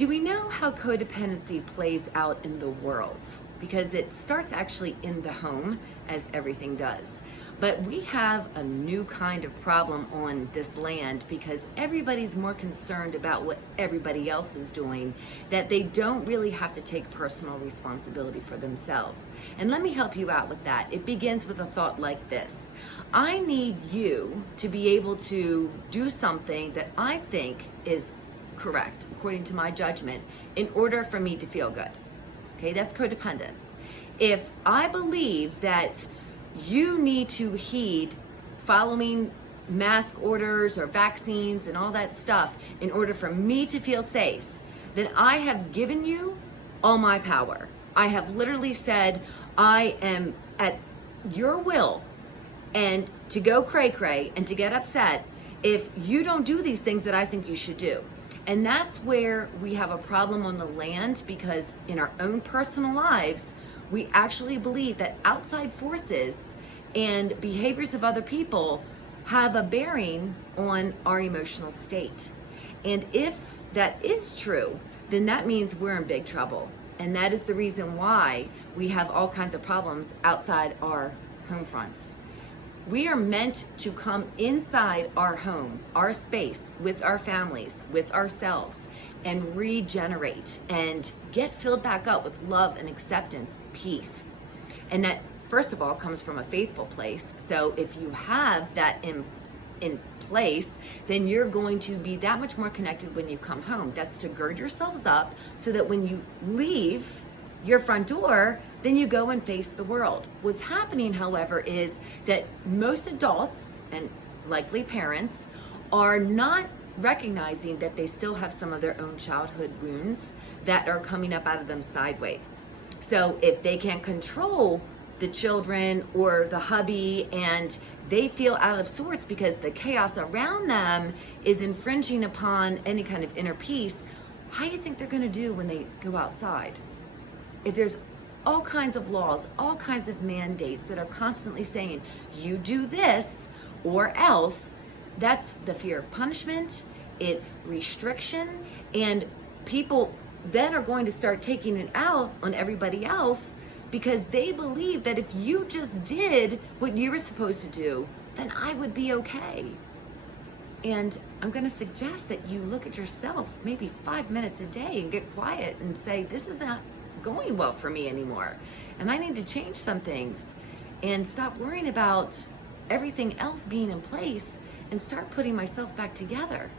Do we know how codependency plays out in the world? Because it starts actually in the home, as everything does. But we have a new kind of problem on this land because everybody's more concerned about what everybody else is doing, that they don't really have to take personal responsibility for themselves. And let me help you out with that. It begins with a thought like this. I need you to be able to do something that I think is correct, according to my judgment, in order for me to feel good. Okay, that's codependent. If I believe that you need to heed following mask orders or vaccines and all that stuff in order for me to feel safe, then I have given you all my power. I have literally said, I am at your will and to go cray-cray and to get upset if you don't do these things that I think you should do. And that's where we have a problem on the land, because in our own personal lives, we actually believe that outside forces and behaviors of other people have a bearing on our emotional state. And if that is true, then that means we're in big trouble. And that is the reason why we have all kinds of problems outside our home fronts. We are meant to come inside our home, our space, with our families, with ourselves, and regenerate and get filled back up with love and acceptance, peace. And that, first of all, comes from a faithful place. So if you have that in place, then you're going to be that much more connected when you come home. That's to gird yourselves up so that when you leave your front door, then you go and face the world. What's happening, however, is that most adults and likely parents are not recognizing that they still have some of their own childhood wounds that are coming up out of them sideways. So if they can't control the children or the hubby and they feel out of sorts because the chaos around them is infringing upon any kind of inner peace, how do you think they're gonna do when they go outside? If there's all kinds of laws, all kinds of mandates that are constantly saying, you do this or else, that's the fear of punishment, it's restriction, and people then are going to start taking it out on everybody else because they believe that if you just did what you were supposed to do, then I would be okay. And I'm gonna suggest that you look at yourself maybe 5 minutes a day and get quiet and say, this is not going well for me anymore. And I need to change some things and stop worrying about everything else being in place and start putting myself back together.